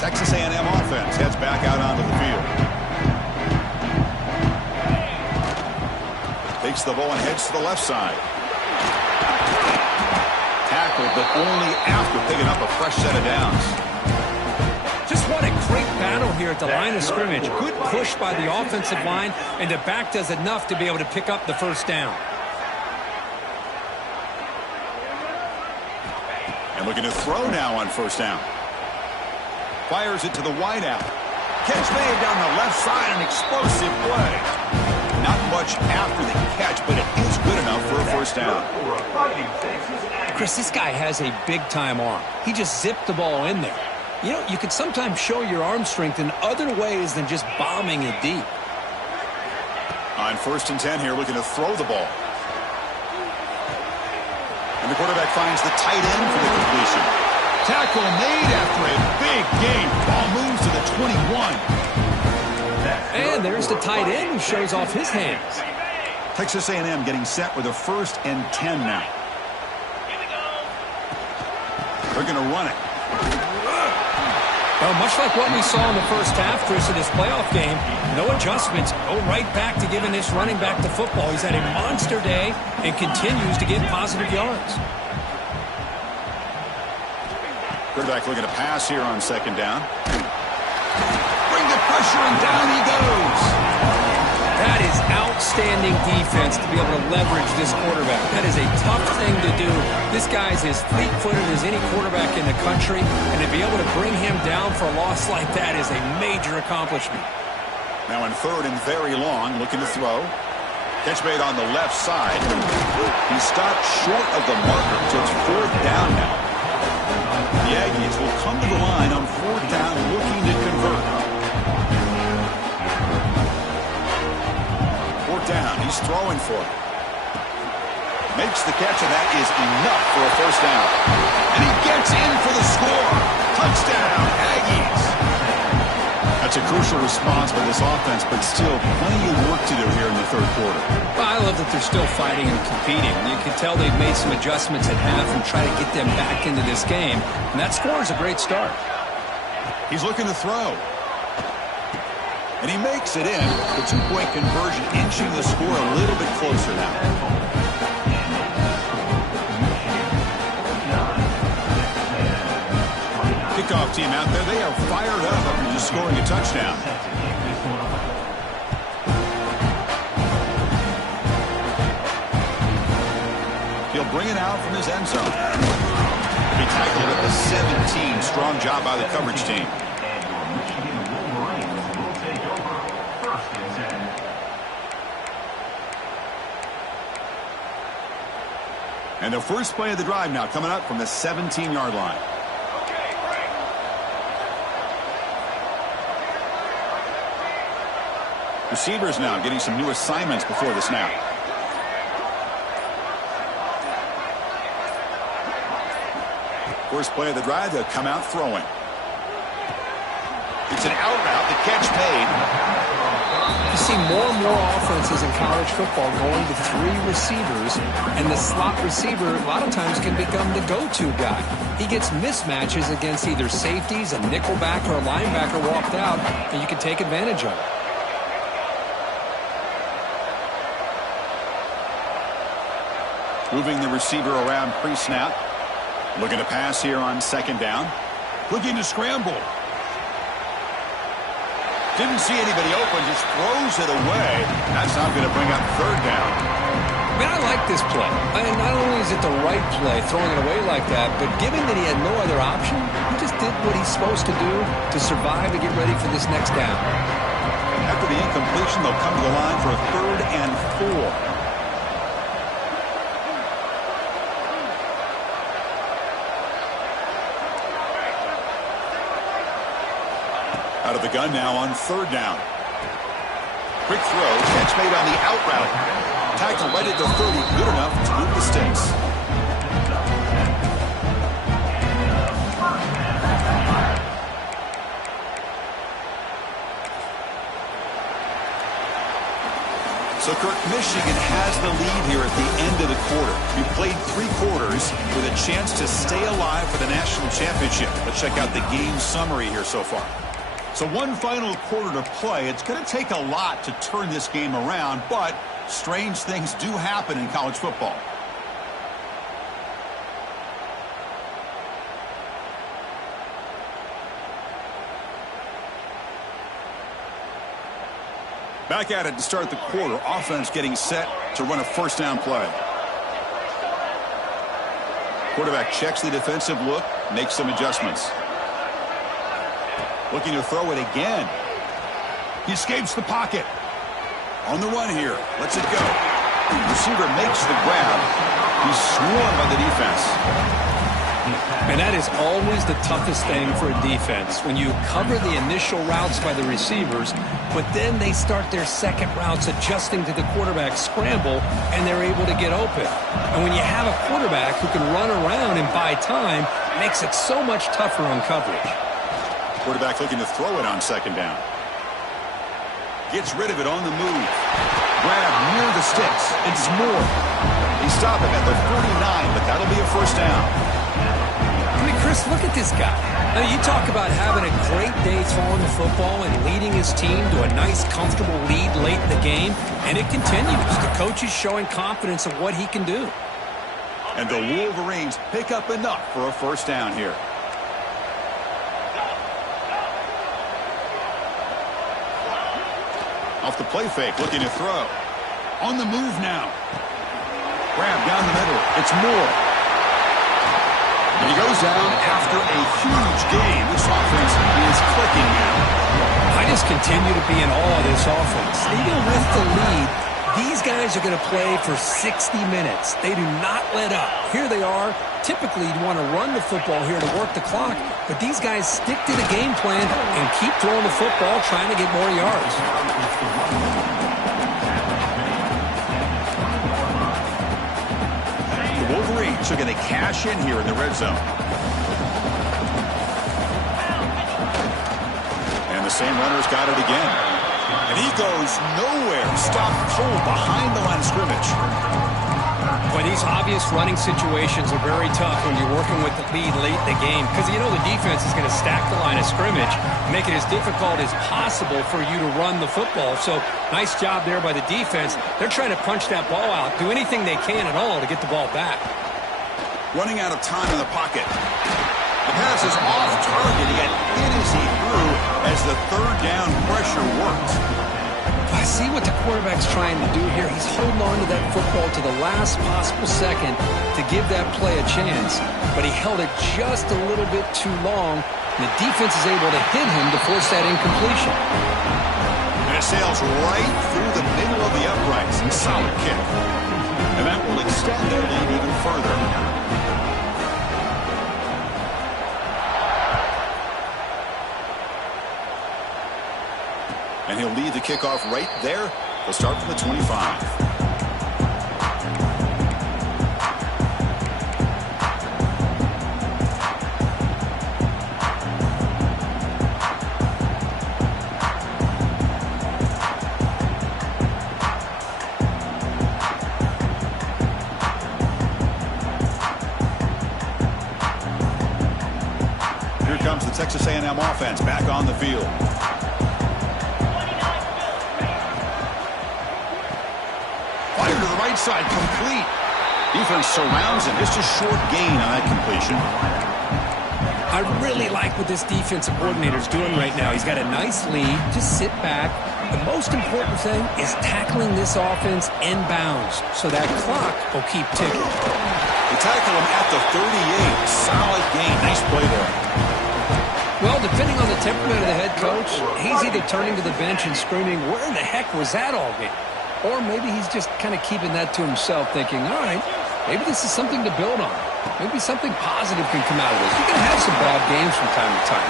Texas A&M offense heads back out onto the field. Takes the ball and heads to the left side. Tackled, but only after picking up a fresh set of downs. Just what a great battle here at the line of scrimmage. Good push by the offensive line, and the back does enough to be able to pick up the first down. And looking to throw now on first down. Fires it to the wideout. Catch made down the left side, an explosive play. Not much after the catch, but it is good enough for a first down. Chris, this guy has a big-time arm. He just zipped the ball in there. You know, you could sometimes show your arm strength in other ways than just bombing it deep. On first and 10 here, looking to throw the ball. And the quarterback finds the tight end for the completion. Tackle made after a big gain. Ball moves to the 21. And there's the tight end who shows off his hands. Texas A&M getting set with a first and 10 now. They're going to run it. Well, much like what we saw in the first half, Chris, of this playoff game, no adjustments. Go right back to giving this running back the football. He's had a monster day and continues to get positive yards. Quarterback looking to pass here on second down. Bring the pressure, and down he goes. That is outstanding defense to be able to leverage this quarterback. That is a tough thing to do. This guy's as fleet-footed as any quarterback in the country, and to be able to bring him down for a loss like that is a major accomplishment. Now in third and very long, looking to throw. Catch made on the left side. He stopped short of the marker, so it's fourth down now. The Aggies will come to the line on fourth down, looking to convert. Fourth down, he's throwing for it. Makes the catch, and that is enough for a first down. And he gets in for the score. Touchdown, Aggies. That's a crucial response by this offense, but still plenty of work to do here in the third quarter. Well, I love that they're still fighting and competing. You can tell they've made some adjustments at half and try to get them back into this game. And that score is a great start. He's looking to throw. And he makes it in. The two-point conversion inching the score a little bit closer now. Kickoff team out there, they are fired up after just scoring a touchdown. He'll bring it out from his end zone. He tackled at the 17. Strong job by the coverage team. And the first play of the drive now coming up from the 17-yard line. Receivers now getting some new assignments before the snap. First play of the drive, they'll come out throwing. It's an out route, the catch made. You see more and more offenses in college football going to three receivers, and the slot receiver a lot of times can become the go-to guy. He gets mismatches against either safeties, a nickelback, or a linebacker walked out, and you can take advantage of it. Moving the receiver around pre-snap. Looking to pass here on second down. Looking to scramble. Didn't see anybody open, just throws it away. That's not going to bring up third down. Man, I like this play. I mean, not only is it the right play, throwing it away like that, but given that he had no other option, he just did what he's supposed to do to survive and get ready for this next down. After the incompletion, they'll come to the line for a 3rd and 4. Out of the gun now on 3rd down. Quick throw, catch made on the out route. Tackle right at the 30, good enough to move the sticks. So, Kirk, Michigan has the lead here at the end of the quarter. We played 3 quarters with a chance to stay alive for the national championship. Let's check out the game summary here so far. So one final quarter to play. It's going to take a lot to turn this game around, but strange things do happen in college football. Back at it to start the quarter. Offense getting set to run a first down play. Quarterback checks the defensive look, makes some adjustments. Looking to throw it again. He escapes the pocket. On the run here. Lets it go. Receiver makes the grab. He's swarmed by the defense. And that is always the toughest thing for a defense. When you cover the initial routes by the receivers, but then they start their second routes adjusting to the quarterback scramble, and they're able to get open. And when you have a quarterback who can run around and buy time, it makes it so much tougher on coverage. Quarterback looking to throw it on second down. Gets rid of it on the move. Grab near the sticks. It's Moore. He stopped him at the 49, but that'll be a first down. I mean, Chris, look at this guy. Now, you talk about having a great day throwing the football and leading his team to a nice, comfortable lead late in the game, and it continues. The coach is showing confidence of what he can do. And the Wolverines pick up enough for a first down here. Off the play fake, looking to throw. On the move now. Grab down the middle. It's Moore. And he goes down after a huge gain. This offense is clicking now. I just continue to be in awe of this offense. Even with the lead, these guys are going to play for 60 minutes. They do not let up. Here they are. Typically, you'd want to run the football here to work the clock, but these guys stick to the game plan and keep throwing the football, trying to get more yards. The Wolverines are going to cash in here in the red zone. And the same runner's got it again. And he goes nowhere. Stop cold behind the line of scrimmage. Boy, these obvious running situations are very tough when you're working with the lead late in the game because you know the defense is going to stack the line of scrimmage, make it as difficult as possible for you to run the football. So nice job there by the defense. They're trying to punch that ball out, do anything they can at all to get the ball back. Running out of time in the pocket. The pass is off target, yet hit as he threw as the third down pressure worked. I see what the quarterback's trying to do here. He's holding on to that football to the last possible second to give that play a chance, but he held it just a little bit too long, and the defense is able to hit him to force that incompletion. And it sails right through the middle of the uprights. Solid kick. And that will extend their lead even further. And he'll lead the kickoff right there. They'll start from the 25. Here comes the Texas A&M offense back on the field. Right side complete. Defense surrounds him. It's just short gain on that completion. I really like what this defensive coordinator is doing right now. He's got a nice lead. Just sit back. The most important thing is tackling this offense in bounds so that clock will keep ticking. They tackle him at the 38. Solid gain. Nice play there. Well, depending on the temperament of the head coach, he's either turning to the bench and screaming, "Where in the heck was that all game?" Or maybe he's just kind of keeping that to himself, thinking, all right, maybe this is something to build on. Maybe something positive can come out of this. You're going to have some bad games from time to time.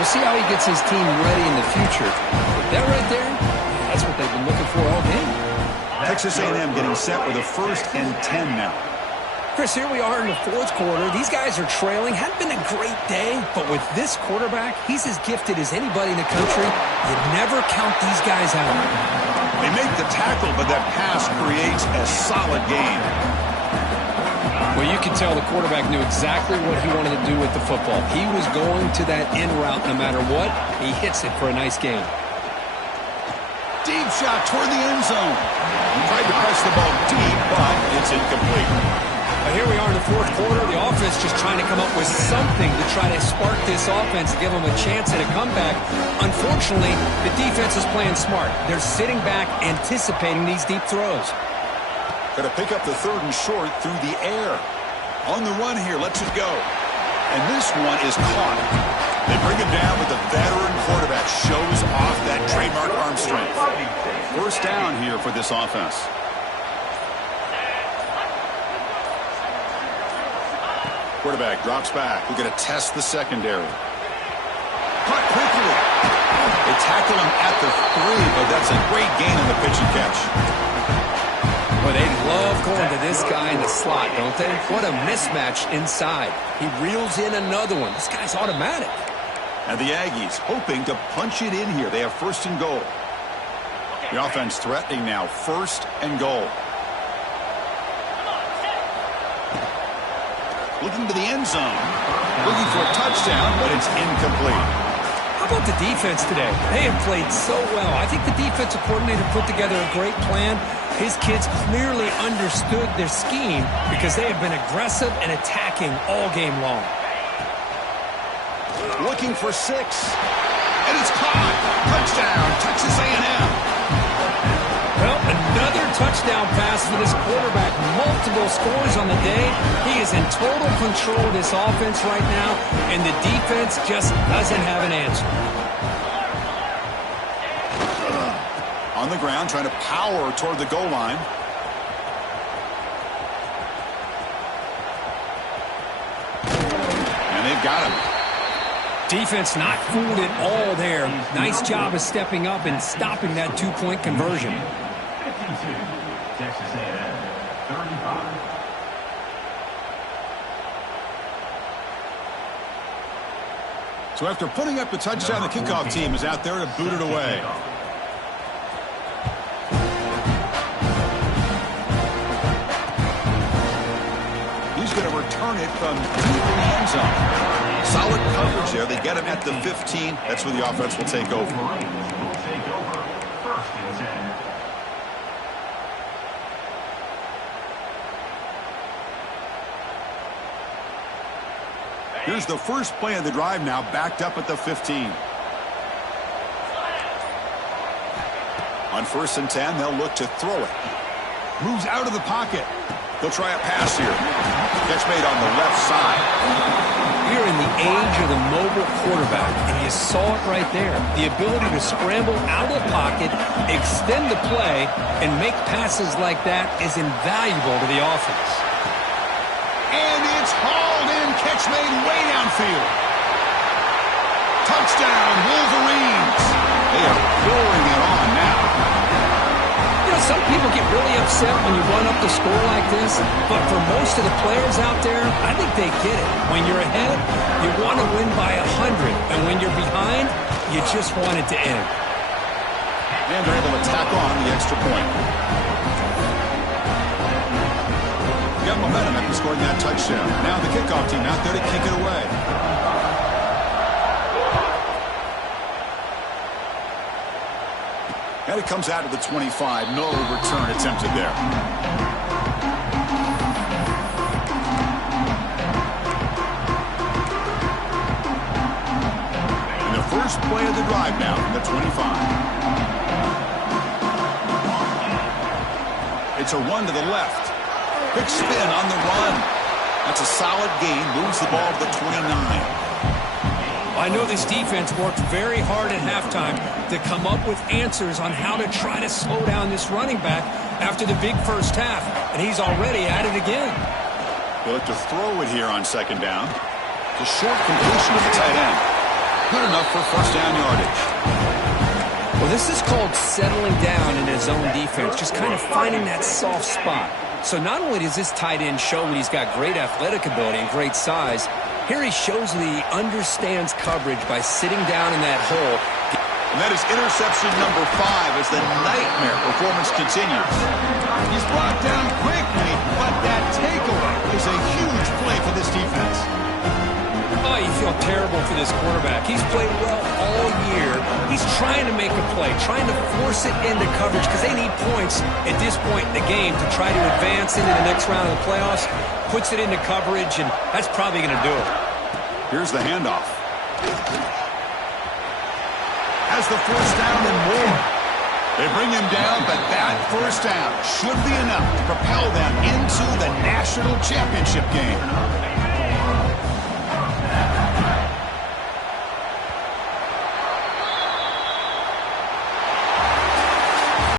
We'll see how he gets his team ready in the future. But that right there, that's what they've been looking for all game. Texas A&M getting set with a 1st and 10 now. Chris, here we are in the 4th quarter. These guys are trailing. Hadn't been a great day, but with this quarterback, he's as gifted as anybody in the country. You never count these guys out. They make the tackle, but that pass creates a solid gain. Well, you can tell the quarterback knew exactly what he wanted to do with the football. He was going to that in route no matter what. He hits it for a nice gain. Deep shot toward the end zone. He tried to press the ball deep, but it's incomplete. Here we are in the 4th quarter. The offense just trying to come up with something to try to spark this offense, to give them a chance at a comeback. Unfortunately, the defense is playing smart. They're sitting back, anticipating these deep throws. Going to pick up the 3rd and short through the air. On the run here, lets it go. And this one is caught. They bring him down, but the veteran quarterback shows off that trademark arm strength. 1st down here for this offense. Quarterback drops back. We're going to test the secondary. Caught quickly. They tackle him at the 3, but that's a great gain on the pitch and catch. Well, they love going to this guy in the slot, don't they? What a mismatch inside. He reels in another one. This guy's automatic. And the Aggies hoping to punch it in here. They have 1st and goal. The offense threatening now. 1st and goal. Looking to the end zone. Looking for a touchdown, but it's incomplete. How about the defense today? They have played so well. I think the defensive coordinator put together a great plan. His kids clearly understood their scheme because they have been aggressive and attacking all game long. Looking for 6. And it's caught. Touchdown, Texas A&M. touchdown pass for this quarterback. Multiple scores on the day. He is in total control of this offense right now, and the defense just doesn't have an answer. On the ground, trying to power toward the goal line. And they've got him. Defense not fooled at all there. Nice job of stepping up and stopping that two-point conversion. 52, Texas A&M, 35. So after putting up the touchdown, the kickoff team is out there to boot it away. He's going to return it from deep in the end zone. Solid coverage there. They get him at the 15. That's where the offense will take over. First and 10. Here's the first play of the drive now, backed up at the 15. On 1st and 10, they'll look to throw it. Moves out of the pocket. They'll try a pass here. Catch made on the left side. We're in the age of the mobile quarterback, and you saw it right there. The ability to scramble out of the pocket, extend the play, and make passes like that is invaluable to the offense. And it's hauled in. Catch made way downfield. Touchdown, Wolverines. They are pouring it on now. You know, some people get really upset when you run up the score like this, but for most of the players out there, I think they get it. When you're ahead, you want to win by 100, and when you're behind, you just want it to end. And they're able to tack on the extra point. Got momentum after scoring that touchdown. Now the kickoff team out there to kick it away. And it comes out to the 25. No return attempted there. And the first play of the drive now from the 25. It's a run to the left. Quick spin on the run. That's a solid gain. Moves the ball to the 29. I know this defense worked very hard at halftime to come up with answers on how to try to slow down this running back after the big first half, and he's already at it again. They look to throw it here on 2nd down. The short completion of the tight end. Good enough for first down yardage. Well, this is called settling down in his own defense, just kind of finding that soft spot. So not only does this tight end show that he's got great athletic ability and great size, here he shows that he understands coverage by sitting down in that hole. And that is interception number 5 as the nightmare performance continues. He's brought down quickly, but that takeaway is a huge play for this defense. Oh, you feel terrible for this quarterback. He's played well all year. He's trying to make a play, trying to force it into coverage because they need points at this point in the game to try to advance into the next round of the playoffs. Puts it into coverage, and that's probably going to do it. Here's the handoff. Has the first down and more. They bring him down, but that first down should be enough to propel them into the national championship game.